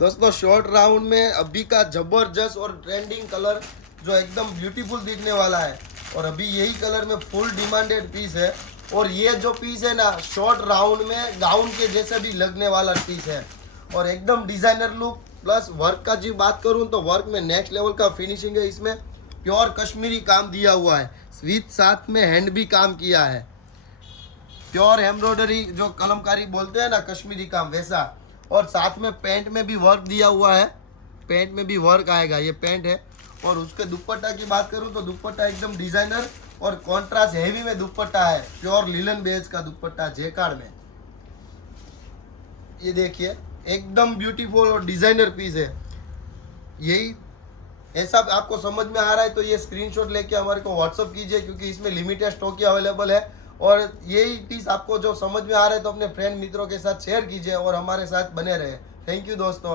दोस्तों short round में अभी का जबरदस्त और ट्रेंडिंग कलर जो एकदम ब्यूटीफुल दिखने वाला है, और अभी यही कलर में फुल डिमांडेड पीस है। और ये जो पीस है ना, शॉर्ट राउंड में गाउन के जैसे भी लगने वाला पीस है, और एकदम डिजाइनर लुक प्लस वर्क का जी बात करूँ तो वर्क में नेक्स्ट लेवल का फिनिशिंग है। इसमें प्योर कश्मीरी काम दिया हुआ है, विथ साथ में हैंड भी काम किया है, प्योर एम्ब्रॉयडरी जो कलमकारी बोलते हैं ना, कश्मीरी काम वैसा। और साथ में पैंट में भी वर्क दिया हुआ है, पैंट में भी वर्क आएगा, ये पैंट है। और उसके दुपट्टा की बात करूँ तो दुपट्टा एकदम डिजाइनर और कॉन्ट्रास्ट हेवी में दुपट्टा है, प्योर लिलन बेज का दुपट्टा जेकार्ड में। ये देखिए एकदम ब्यूटीफुल और डिजाइनर पीस है। यही ऐसा आपको समझ में आ रहा है तो ये स्क्रीनशॉट लेके हमारे को व्हाट्सअप कीजिए, क्योंकि इसमें लिमिटेड स्टॉक ही अवेलेबल है। और यही पीस आपको जो समझ में आ रहा है तो अपने फ्रेंड मित्रों के साथ शेयर कीजिए और हमारे साथ बने रहे। थैंक यू दोस्तों।